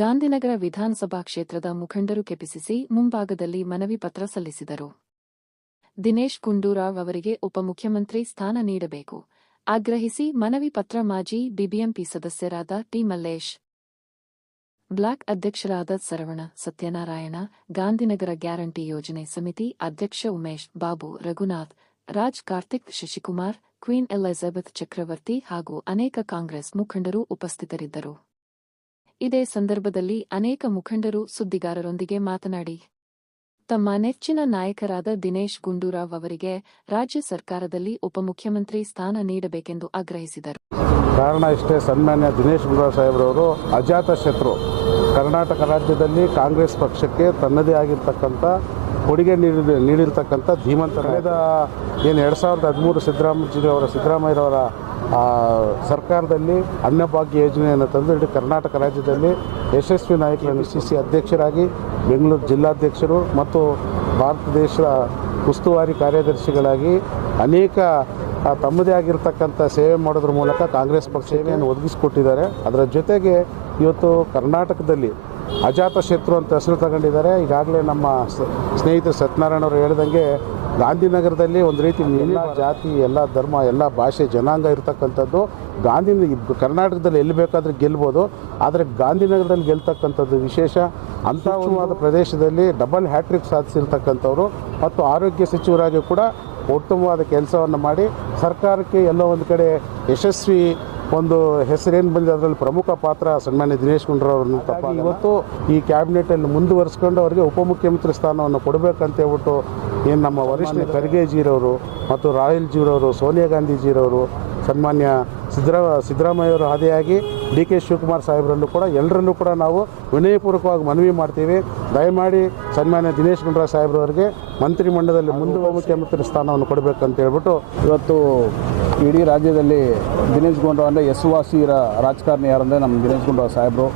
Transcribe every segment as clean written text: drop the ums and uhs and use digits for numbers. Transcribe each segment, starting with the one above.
ಗಾಂಧಿನಗರ ವಿಧಾನಸಭಾ ಕ್ಷೇತ್ರದ ಮುಖಂಡರು ಕೆಪಿಸಿಸಿ ಮುಂಭಾಗದಲ್ಲಿ ಮನವಿ ಪತ್ರ ಸಲ್ಲಿಸಿದರು. ದಿನೇಶ್ ಗುಂಡೂರಾವ್ ಅವರಿಗೆ ಉಪಮುಖ್ಯಮಂತ್ರಿ ಸ್ಥಾನ ನೀಡಬೇಕು ಆಗ್ರಹಿಸಿ ಮನವಿ ಪತ್ರ ಮಾಜಿ ಬಿಬಿಎಂಪಿ ಸದಸ್ಯರಾದ ಟಿ. ಮಲ್ಲೇಶ್, ಬ್ಲಾಕ್ ಅಧ್ಯಕ್ಷರಾದ ಸರವಣ ಸತ್ಯನಾರಾಯಣ, ಗಾಂಧಿನಗರ ಗ್ಯಾರಂಟಿ ಯೋಜನೆ ಸಮಿತಿ ಅಧ್ಯಕ್ಷ ಉಮೇಶ್ ಬಾಬು, ರಘುನಾಥ್, ರಾಜ್, ಕಾರ್ತಿಕ್, ಶಶಿಕುಮಾರ್, ಕ್ವೀನ್ ಎಲಿಜಬೆತ್ ಚಕ್ರವರ್ತಿ ಹಾಗೂ ಅನೇಕ ಕಾಂಗ್ರೆಸ್ ಮುಖಂಡರು ಉಪಸ್ಥಿತರಿದ್ದರು. ಇದೇ ಸಂದರ್ಭದಲ್ಲಿ ಅನೇಕ ಮುಖಂಡರು ಸುದ್ದಿಗಾರರೊಂದಿಗೆ ಮಾತನಾಡಿ, ತಮ್ಮ ನೆಚ್ಚಿನ ನಾಯಕರಾದ ದಿನೇಶ್ ಗುಂಡೂರಾವ್ ಅವರಿಗೆ ರಾಜ್ಯ ಸರ್ಕಾರದಲ್ಲಿ ಉಪಮುಖ್ಯಮಂತ್ರಿ ಸ್ಥಾನ ನೀಡಬೇಕೆಂದು ಆಗ್ರಹಿಸಿದರು. ಕಾರಣ ಇಷ್ಟೇ, ಸನ್ಮಾನ್ಯ ದಿನೇಶ್ ಗುಂಡೂರಾವ್ ಸಾಹೇಬ್ರವರು ಅಜಾತ ಶತ್ರು. ಕರ್ನಾಟಕ ರಾಜ್ಯದಲ್ಲಿ ಕಾಂಗ್ರೆಸ್ ಪಕ್ಷಕ್ಕೆ ತನ್ನದೇ ಆಗಿರ್ತಕ್ಕಂಥ ಕೊಡುಗೆ ನೀಡಿರ್ತಕ್ಕಂಥ ಧೀಮಂತ ಕಳೆದ 2013 ಸಿದ್ದರಾಮಯ್ಯರವರ ಸರ್ಕಾರದಲ್ಲಿ ಅನ್ನಭಾಗ್ಯ ಯೋಜನೆಯನ್ನು ತಂದು ಇಡೀ ಕರ್ನಾಟಕ ರಾಜ್ಯದಲ್ಲಿ ಯಶಸ್ವಿ ನಾಯಕರು NCC ಅಧ್ಯಕ್ಷರಾಗಿ ಬೆಂಗಳೂರು ಜಿಲ್ಲಾಧ್ಯಕ್ಷರು ಮತ್ತು ಭಾರತ ದೇಶದ ಉಸ್ತುವಾರಿ ಕಾರ್ಯದರ್ಶಿಗಳಾಗಿ ಅನೇಕ ತಮ್ಮದೇ ಆಗಿರ್ತಕ್ಕಂಥ ಸೇವೆ ಮಾಡೋದ್ರ ಮೂಲಕ ಕಾಂಗ್ರೆಸ್ ಪಕ್ಷ ಸೇವೆಯನ್ನು ಒದಗಿಸಿಕೊಟ್ಟಿದ್ದಾರೆ. ಅದರ ಜೊತೆಗೆ ಇವತ್ತು ಕರ್ನಾಟಕದಲ್ಲಿ ಅಜಾತ ಶತ್ರು ಅಂತ ಹೆಸರು ತಗೊಂಡಿದ್ದಾರೆ. ಈಗಾಗಲೇ ನಮ್ಮ ಸ್ನೇಹಿತರು ಸತ್ಯನಾರಾಯಣ ಅವರು ಹೇಳಿದಂಗೆ ಗಾಂಧಿನಗರದಲ್ಲಿ ಒಂದು ರೀತಿ ಎಲ್ಲ ಜಾತಿ, ಎಲ್ಲ ಧರ್ಮ, ಎಲ್ಲ ಭಾಷೆ, ಜನಾಂಗ ಇರತಕ್ಕಂಥದ್ದು. ಕರ್ನಾಟಕದಲ್ಲಿ ಎಲ್ಲಿ ಬೇಕಾದರೂ ಗೆಲ್ಬೋದು, ಆದರೆ ಗಾಂಧಿನಗರದಲ್ಲಿ ಗೆಲ್ತಕ್ಕಂಥದ್ದು ವಿಶೇಷ. ಅಂಥವಾದ ಪ್ರದೇಶದಲ್ಲಿ ಡಬಲ್ ಹ್ಯಾಟ್ರಿಕ್ ಸಾಧಿಸಿರ್ತಕ್ಕಂಥವ್ರು ಮತ್ತು ಆರೋಗ್ಯ ಸಚಿವರಾಗಿ ಕೂಡ ಉತ್ತಮವಾದ ಕೆಲಸವನ್ನು ಮಾಡಿ ಸರ್ಕಾರಕ್ಕೆ ಎಲ್ಲೋ ಒಂದು ಕಡೆ ಯಶಸ್ವಿ ಒಂದು ಹೆಸರೇನು ಬಂದಿದೆ, ಅದರಲ್ಲಿ ಪ್ರಮುಖ ಪಾತ್ರ ಸನ್ಮಾನ್ಯ ದಿನೇಶ್ ಗುಂಡೂರಾವ್ ಅವರು. ಇವತ್ತು ಈ ಕ್ಯಾಬಿನೆಟಲ್ಲಿ ಮುಂದುವರಿಸ್ಕೊಂಡು ಅವರಿಗೆ ಉಪಮುಖ್ಯಮಂತ್ರಿ ಸ್ಥಾನವನ್ನು ಕೊಡಬೇಕಂತ ಹೇಳ್ಬಿಟ್ಟು ಏನು ನಮ್ಮ ವರಿಷ್ಠ ಖರ್ಗೆ ಜೀರವರು ಮತ್ತು ರಾಹುಲ್ ಜೀರವರು, ಸೋನಿಯಾ ಗಾಂಧಿ ಜೀರವರು, ಸನ್ಮಾನ್ಯ ಸಿದ್ದರಾಮಯ್ಯವರು ಆದಿಯಾಗಿ DK ಶಿವಕುಮಾರ್ ಸಾಹೇಬರಲ್ಲೂ ಕೂಡ ಎಲ್ಲರಲ್ಲೂ ಕೂಡ ನಾವು ವಿನಯಪೂರ್ವಕವಾಗಿ ಮನವಿ ಮಾಡ್ತೀವಿ. ದಯಮಾಡಿ ಸನ್ಮಾನ್ಯ ದಿನೇಶ್ ಗುಂಡೂರಾವ್ ಸಾಹೇಬ್ರವರಿಗೆ ಮಂತ್ರಿಮಂಡಲದಲ್ಲಿ ಉಪಮುಖ್ಯಮಂತ್ರಿ ಸ್ಥಾನವನ್ನು ಕೊಡಬೇಕಂತ ಹೇಳ್ಬಿಟ್ಟು ಇವತ್ತು ಇಡೀ ರಾಜ್ಯದಲ್ಲಿ ದಿನೇಶ್ ಗುಂಡೂರಾವ್ ಅಂದರೆ ಹೆಸರುವಾಸಿರ ರಾಜಕಾರಣಿ ಯಾರಂದರೆ ನಮ್ಮ ದಿನೇಶ್ ಗುಂಡೂರಾವ್ ಸಾಹೇಬರು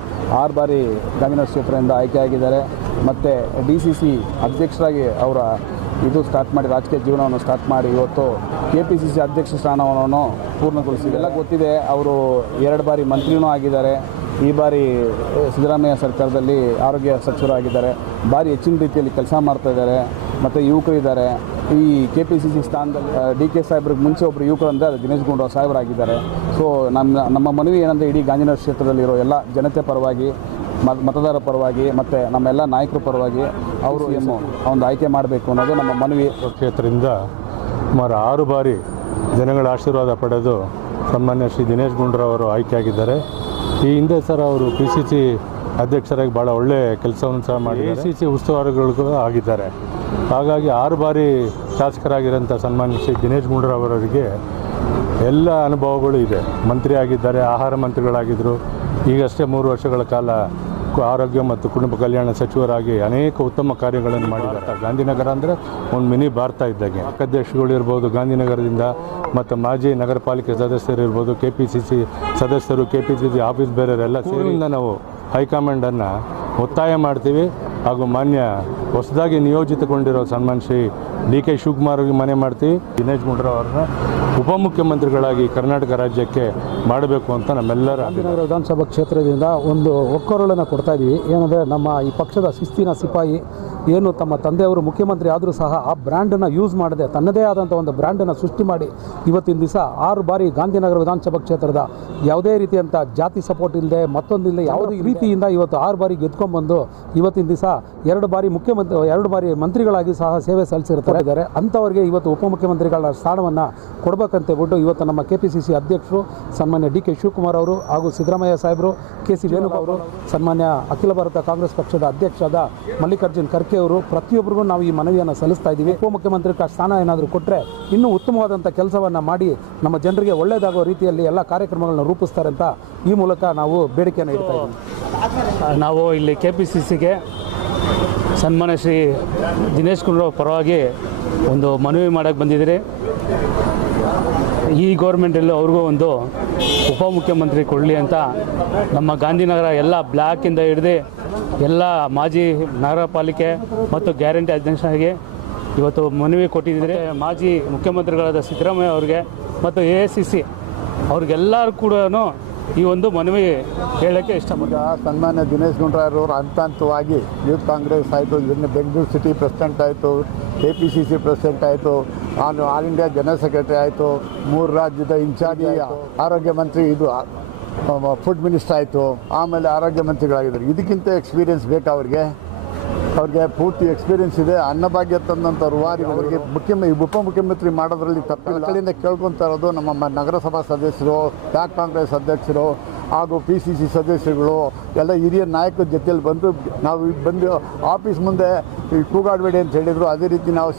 6 ಬಾರಿ ಗಾಂಧಿನಗರ ಕ್ಷೇತ್ರದಿಂದ ಆಯ್ಕೆಯಾಗಿದ್ದಾರೆ. ಮತ್ತು DCC ಅಧ್ಯಕ್ಷರಾಗಿ ಅವರ ಸ್ಟಾರ್ಟ್ ಮಾಡಿ ರಾಜಕೀಯ ಜೀವನವನ್ನು ಸ್ಟಾರ್ಟ್ ಮಾಡಿ ಇವತ್ತು KPCC ಅಧ್ಯಕ್ಷ ಸ್ಥಾನವನ್ನು ಪೂರ್ಣಗೊಳಿಸಿದೆಲ್ಲ ಗೊತ್ತಿದೆ. ಅವರು 2 ಬಾರಿ ಮಂತ್ರಿನೂ ಆಗಿದ್ದಾರೆ. ಈ ಬಾರಿ ಸಿದ್ದರಾಮಯ್ಯ ಸರ್ಕಾರದಲ್ಲಿ ಆರೋಗ್ಯ ಸಚಿವರಾಗಿದ್ದಾರೆ. ಭಾರಿ ಹೆಚ್ಚಿನ ರೀತಿಯಲ್ಲಿ ಕೆಲಸ ಮಾಡ್ತಾಯಿದ್ದಾರೆ. ಮತ್ತು ಯುವಕರಿದ್ದಾರೆ. ಈ KPCC ಸ್ಥಾನದಲ್ಲಿ DK ಸಾಹೇಬ್ರಿಗೆ ಮುಂಚೆ ಒಬ್ಬರು ಯುವಕರು ಅಂದರೆ ಅದು ದಿನೇಶ್ ಗುಂಡೂರಾವ್ ಸಾಹೇಬರಾಗಿದ್ದಾರೆ. ಸೊ ನಮ್ಮ ಮನವಿ ಏನಂದರೆ ಇಡೀ ಗಾಂಧಿನಗರ ಕ್ಷೇತ್ರದಲ್ಲಿರೋ ಎಲ್ಲ ಜನತೆ ಪರವಾಗಿ, ಮತದಾರರ ಪರವಾಗಿ ಮತ್ತು ನಮ್ಮೆಲ್ಲ ನಾಯಕರ ಪರವಾಗಿ ಅವರು ಒಂದು ಆಯ್ಕೆ ಮಾಡಬೇಕು ಅನ್ನೋದು ನಮ್ಮ ಮನವಿ. ಕ್ಷೇತ್ರದಿಂದ ಸುಮಾರು 6 ಬಾರಿ ಜನಗಳ ಆಶೀರ್ವಾದ ಪಡೆದು ಸನ್ಮಾನ್ಯ ಶ್ರೀ ದಿನೇಶ್ ಗುಂಡೂರಾವ್ ಅವರು ಆಯ್ಕೆಯಾಗಿದ್ದಾರೆ. ಈ ಹಿಂದೆ ಸರ್ ಅವರು PCC ಅಧ್ಯಕ್ಷರಾಗಿ ಭಾಳ ಒಳ್ಳೆಯ ಕೆಲಸವನ್ನು ಸಹ ಮಾಡಿ ACC ಉಸ್ತುವಾರಿಗಳಿಗೂ ಆಗಿದ್ದಾರೆ. ಹಾಗಾಗಿ 6 ಬಾರಿ ಶಾಸಕರಾಗಿರೋಂಥ ಸನ್ಮಾನ್ಯ ಶ್ರೀ ದಿನೇಶ್ ಗುಂಡೂರಾವ್ ಅವರಿಗೆ ಎಲ್ಲ ಅನುಭವಗಳು ಇದೆ. ಮಂತ್ರಿ ಆಗಿದ್ದಾರೆ, ಆಹಾರ ಮಂತ್ರಿಗಳಾಗಿದ್ದರು. ಈಗಷ್ಟೇ 3 ವರ್ಷಗಳ ಕಾಲ ಆರೋಗ್ಯ ಮತ್ತು ಕುಟುಂಬ ಕಲ್ಯಾಣ ಸಚಿವರಾಗಿ ಅನೇಕ ಉತ್ತಮ ಕಾರ್ಯಗಳನ್ನು ಮಾಡಿದ್ದಾರೆ. ಗಾಂಧಿನಗರ ಅಂದರೆ ಒಂದು ಮಿನಿ ಭಾರತ ಇದ್ದಾಗೆ. ಅಧ್ಯಕ್ಷಗಳಿರ್ಬೋದು ಗಾಂಧಿನಗರದಿಂದ, ಮತ್ತು ಮಾಜಿ ನಗರ ಪಾಲಿಕೆ ಸದಸ್ಯರಿರ್ಬೋದು, KPCC ಸದಸ್ಯರು, KPCC ಆಫೀಸ್ ಬೇರೆಯವರೆಲ್ಲ ಸೇರಿಯಿಂದ ನಾವು ಹೈಕಮಾಂಡನ್ನು ಒತ್ತಾಯ ಮಾಡ್ತೀವಿ. ಹಾಗೂ ಮಾನ್ಯ ಹೊಸದಾಗಿ ನಿಯೋಜಿತಗೊಂಡಿರೋ ಸನ್ಮಾನ್ ಶ್ರೀ DK ಶಿವಕುಮಾರ್ ಅವರಿಗೆ ಮನೆ ಮಾಡ್ತೀವಿ. ದಿನೇಶ್ ಗುಂಡೂರಾವ್ ಅವರನ್ನ ಉಪಮುಖ್ಯಮಂತ್ರಿಗಳಾಗಿ ಕರ್ನಾಟಕ ರಾಜ್ಯಕ್ಕೆ ಮಾಡಬೇಕು ಅಂತ ನಮ್ಮೆಲ್ಲರ ಗಾಂಧಿನಗರ ವಿಧಾನಸಭಾ ಕ್ಷೇತ್ರದಿಂದ ಒಂದು ಒಕ್ಕೊರಳನ್ನು ಕೊಡ್ತಾ ಇದ್ದೀವಿ. ಏನಂದರೆ ನಮ್ಮ ಈ ಪಕ್ಷದ ಶಿಸ್ತಿನ ಸಿಪಾಯಿ ಏನು ತಮ್ಮ ತಂದೆಯವರು ಮುಖ್ಯಮಂತ್ರಿ ಆದರೂ ಸಹ ಆ ಬ್ರ್ಯಾಂಡನ್ನು ಯೂಸ್ ಮಾಡದೆ ತನ್ನದೇ ಆದಂಥ ಒಂದು ಬ್ರ್ಯಾಂಡನ್ನು ಸೃಷ್ಟಿ ಮಾಡಿ ಇವತ್ತಿನ ದಿವಸ 6 ಬಾರಿ ಗಾಂಧಿನಗರ ವಿಧಾನಸಭಾ ಕ್ಷೇತ್ರದ ಯಾವುದೇ ರೀತಿಯಂಥ ಜಾತಿ ಸಪೋರ್ಟ್ ಇಲ್ಲದೆ ಮತ್ತೊಂದಿಲ್ಲದೆ ಯಾವುದೇ ರೀತಿಯಿಂದ ಇವತ್ತು 6 ಬಾರಿ ಗೆದ್ಕೊಂಡ್ಬಂದು ಇವತ್ತಿನ ದಿವಸ 2 ಬಾರಿ ಮುಖ್ಯಮಂತ್ರಿ 2 ಬಾರಿ ಮಂತ್ರಿಗಳಾಗಿ ಸಹ ಸೇವೆ ಸಲ್ಲಿಸಿರ್ತಾರೆ. ಅಂಥವ್ರಿಗೆ ಇವತ್ತು ಉಪಮುಖ್ಯಮಂತ್ರಿಗಳ ಸ್ಥಾನವನ್ನು ಕೊಡಬೇಕಂತ ಹೇಳ್ಬಿಟ್ಟು ಇವತ್ತು ನಮ್ಮ KPCC ಅಧ್ಯಕ್ಷರು ಸನ್ಮಾನ್ಯ DK ಶಿವಕುಮಾರ್ ಅವರು ಹಾಗೂ ಸಿದ್ದರಾಮಯ್ಯ ಸಾಹೇಬರು, KC ವೇಣುಗೋಪಾಲ್ ಅವರು, ಸನ್ಮಾನ್ಯ ಅಖಿಲ ಭಾರತ ಕಾಂಗ್ರೆಸ್ ಪಕ್ಷದ ಅಧ್ಯಕ್ಷರಾದ ಮಲ್ಲಿಕಾರ್ಜುನ್ ಖರ್ಗೆ ಅವರು, ಪ್ರತಿಯೊಬ್ಬರಿಗೂ ನಾವು ಈ ಮನವಿಯನ್ನು ಸಲ್ಲಿಸ್ತಾ ಇದ್ದೀವಿ. ಉಪಮುಖ್ಯಮಂತ್ರಿ ಸ್ಥಾನ ಏನಾದರೂ ಕೊಟ್ಟರೆ ಇನ್ನೂ ಉತ್ತಮವಾದಂಥ ಕೆಲಸವನ್ನು ಮಾಡಿ ನಮ್ಮ ಜನರಿಗೆ ಒಳ್ಳೆಯದಾಗುವ ರೀತಿಯಲ್ಲಿ ಎಲ್ಲ ಕಾರ್ಯಕ್ರಮಗಳನ್ನು ರೂಪಿಸ್ತಾರೆ ಅಂತ ಈ ಮೂಲಕ ನಾವು ಬೇಡಿಕೆಯನ್ನು ಇಡ್ತಾ ಇದ್ದೀವಿ. ನಾವು ಇಲ್ಲಿ KPCCಗೆ ಸನ್ಮಾನ್ಯ ಶ್ರೀ ದಿನೇಶ್ ಗುಂಡೂರಾವ್ ಪರವಾಗಿ ಒಂದು ಮನವಿ ಮಾಡೋಕ್ಕೆ ಬಂದಿದ್ದೀರಿ. ಈ ಗೌರ್ಮೆಂಟಲ್ಲಿ ಅವ್ರಿಗೂ ಒಂದು ಉಪಮುಖ್ಯಮಂತ್ರಿ ಕೊಡಲಿ ಅಂತ ನಮ್ಮ ಗಾಂಧಿನಗರ ಎಲ್ಲ ಬ್ಲಾಕಿಂದ ಹಿಡಿದು ಎಲ್ಲ ಮಾಜಿ ನಗರ ಪಾಲಿಕೆ ಮತ್ತು ಗ್ಯಾರಂಟಿ ಅಧ್ಯಕ್ಷರಿಗೆ ಇವತ್ತು ಮನವಿ ಕೊಟ್ಟಿದ್ದರೆ ಮಾಜಿ ಮುಖ್ಯಮಂತ್ರಿಗಳಾದ ಸಿದ್ದರಾಮಯ್ಯ ಅವರಿಗೆ ಮತ್ತು AICC ಅವ್ರಿಗೆಲ್ಲರೂ ಕೂಡ ಈ ಒಂದು ಮನವಿ ಹೇಳೋಕ್ಕೆ ಇಷ್ಟಪಡ್ತೀನಿ. ಈಗ ಸನ್ಮಾನ್ಯ ದಿನೇಶ್ ಗುಂಡೂರಾವ್ ಹಂತ ಹಂತವಾಗಿ ಯೂತ್ ಕಾಂಗ್ರೆಸ್ ಆಯಿತು, ಇದನ್ನು ಬೆಂಗಳೂರು ಸಿಟಿ ಪ್ರೆಸಿಡೆಂಟ್ ಆಯಿತು, KPCC ಪ್ರೆಸಿಡೆಂಟ್ ಆಯಿತು, ಆಲ್ ಇಂಡಿಯಾ ಜನರಲ್ ಸೆಕ್ರೆಟರಿ ಆಯಿತು, 3 ರಾಜ್ಯದ ಇನ್ಚಾರ್ಜ್ ಆರೋಗ್ಯ ಮಂತ್ರಿ, ಇದು ಫುಡ್ ಮಿನಿಸ್ಟರ್ ಆಯಿತು, ಆಮೇಲೆ ಆರೋಗ್ಯ ಮಂತ್ರಿಗಳಾಗಿದ್ದಾರೆ. ಇದಕ್ಕಿಂತ ಎಕ್ಸ್ಪೀರಿಯೆನ್ಸ್ ಬೇಕಾ ಅವ್ರಿಗೆ ಪೂರ್ತಿ ಎಕ್ಸ್ಪೀರಿಯೆನ್ಸ್ ಇದೆ. ಅನ್ನಭಾಗ್ಯ ತಂದಂಥ ರೂವಾರಿಗಳಿಗೆ ಉಪಮುಖ್ಯಮಂತ್ರಿ ಮಾಡೋದ್ರಲ್ಲಿ ತಪ್ಪಿಲ್ಲ. ಕಡೆಯಿಂದ ಕೇಳ್ಕೊತಾ ಇರೋದು ನಮ್ಮ ನಗರಸಭಾ ಸದಸ್ಯರು, ಬ್ಲಾಕ್ ಕಾಂಗ್ರೆಸ್ ಅಧ್ಯಕ್ಷರು ಹಾಗೂ PCC ಸದಸ್ಯರುಗಳು ಎಲ್ಲ ಹಿರಿಯ ನಾಯಕರ ಜೊತೆಯಲ್ಲಿ ಬಂದು ಆಫೀಸ್ ಮುಂದೆ ಕೂಗಾಡಬೇಡಿ ಅಂತ ಹೇಳಿದರು. ಅದೇ ರೀತಿ ನಾವು